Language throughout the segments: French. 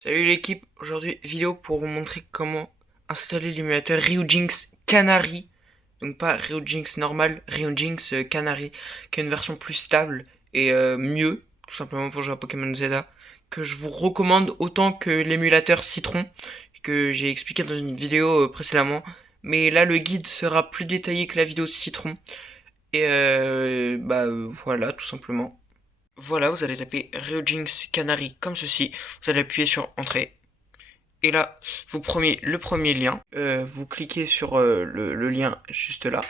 Salut l'équipe, aujourd'hui vidéo pour vous montrer comment installer l'émulateur Ryujinx Canary. Donc pas Ryujinx normal, Ryujinx Canary, qui est une version plus stable et mieux, tout simplement pour jouer à Pokémon Zelda, que je vous recommande autant que l'émulateur Citron, que j'ai expliqué dans une vidéo précédemment. Mais là le guide sera plus détaillé que la vidéo Citron. Et voilà, tout simplement. Voilà, vous allez taper Ryujinx Canary comme ceci. Vous allez appuyer sur Entrée. Et là, vous prenez le premier lien. Vous cliquez sur le lien juste là.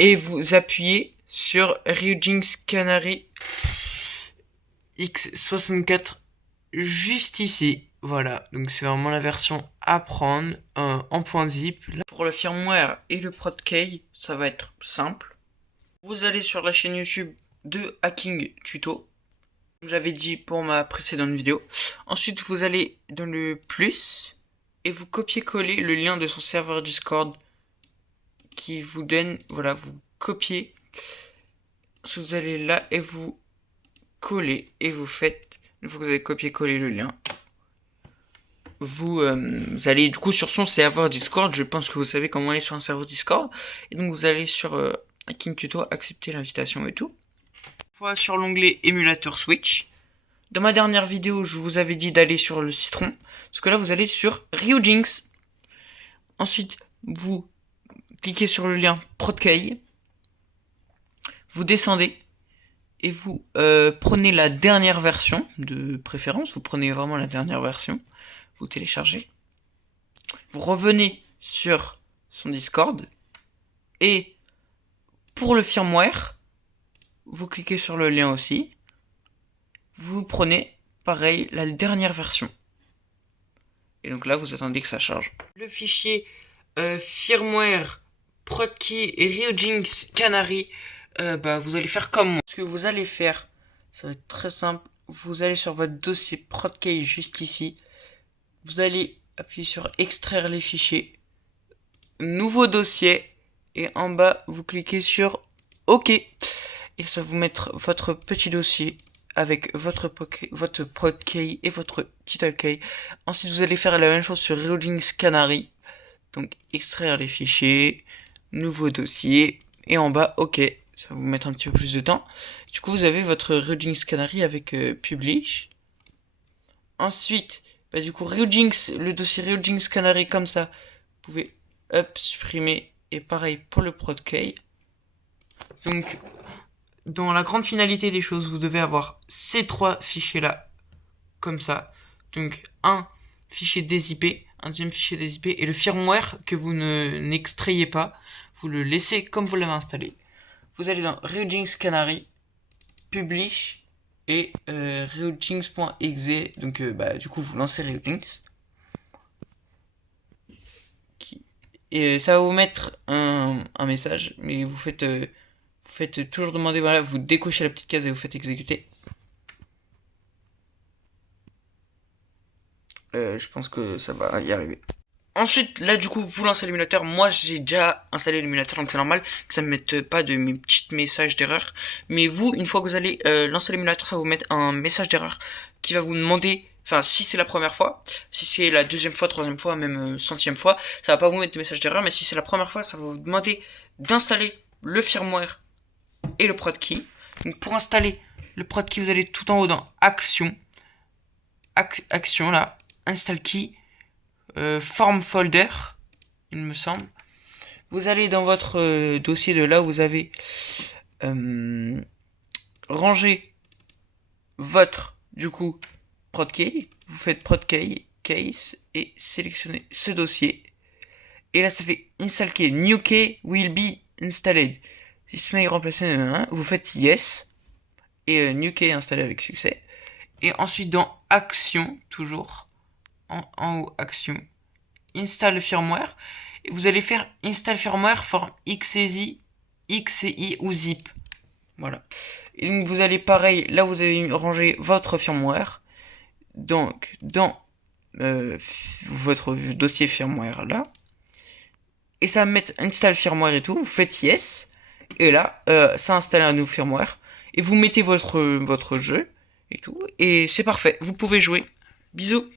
Et vous appuyez sur Ryujinx Canary X64 juste ici. Voilà, donc c'est vraiment la version à prendre en point zip. Là, pour le firmware et le ProdKey, ça va être simple. Vous allez sur la chaîne YouTube de Hacking Tuto. Comme j'avais dit pour ma précédente vidéo. Ensuite, vous allez dans le plus et vous copiez-coller le lien de son serveur Discord qui vous donne, voilà, vous copiez. Ensuite, vous allez là et vous collez et vous faites, une fois que vous avez copié-collé le lien, vous allez du coup sur son serveur Discord. Je pense que vous savez comment aller sur un serveur Discord. Et donc vous allez sur Hacking Tuto, accepter l'invitation et tout. Voilà, sur l'onglet émulateur Switch. Dans ma dernière vidéo, je vous avais dit d'aller sur le Citron, parce que là, vous allez sur Ryujinx. Ensuite, vous cliquez sur le lien ProdKey. Vous descendez et vous prenez la dernière version de préférence. Vous prenez vraiment la dernière version. Vous téléchargez. Vous revenez sur son Discord. Et pour le firmware, vous cliquez sur le lien aussi. Vous prenez, pareil, la dernière version. Et donc là, vous attendez que ça charge. Le fichier firmware ProdKey et Ryujinx Canary, vous allez faire comme moi. Ce que vous allez faire, ça va être très simple. Vous allez sur votre dossier ProdKey juste ici. Vous allez appuyer sur extraire les fichiers. Nouveau dossier. Et en bas, vous cliquez sur OK. Et ça va vous mettre votre petit dossier avec votre ProdKey et votre TitleKey. Ensuite, vous allez faire la même chose sur Ryujinx Canary. Donc, extraire les fichiers, nouveau dossier, et en bas, OK. Ça va vous mettre un petit peu plus de temps. Du coup, vous avez votre Ryujinx Canary avec Publish. Ensuite, du coup, le dossier Ryujinx Canary comme ça, vous pouvez supprimer. Et pareil pour le ProdKey. Donc, dans la grande finalité des choses, vous devez avoir ces trois fichiers-là, comme ça. Donc, un fichier DZIP, un deuxième fichier DZIP, et le firmware que vous n'extrayez pas, vous le laissez comme vous l'avez installé. Vous allez dans Ryujinx Canary, Publish, et Ryujinx.exe, donc du coup vous lancez Ryujinx. Et ça va vous mettre un message, mais vous faites toujours demander, voilà, vous décochez la petite case et vous faites exécuter. Je pense que ça va y arriver. Ensuite, là, du coup, vous lancez l'émulateur. Moi, j'ai déjà installé l'émulateur, donc c'est normal que ça me mette pas de mes petits messages d'erreur. Mais vous, une fois que vous allez lancer l'émulateur, ça va vous mettre un message d'erreur qui va vous demander, enfin, si c'est la première fois, si c'est la deuxième fois, troisième fois, même centième fois, ça va pas vous mettre de message d'erreur. Mais si c'est la première fois, ça va vous demander d'installer le firmware et le ProdKey. Donc, pour installer le ProdKey, vous allez tout en haut dans Action. Action, là, Install Key. Form folder, il me semble. Vous allez dans votre dossier de là où vous avez rangé votre, du coup, ProdKey. Vous faites ProdKey, case, et sélectionnez ce dossier. Et là, ça fait install key, new key will be installed. This may remplacer vous faites yes. Et new key installé avec succès. Et ensuite, dans action, toujours, en haut, action, install firmware. Et vous allez faire install firmware for XCI, XCI ou zip. Voilà. Et donc vous allez pareil, là vous avez rangé votre firmware. Donc dans votre dossier firmware là. Et ça va mettre install firmware et tout. Vous faites yes. Et là, ça installe un nouveau firmware. Et vous mettez votre jeu et tout. Et c'est parfait. Vous pouvez jouer. Bisous.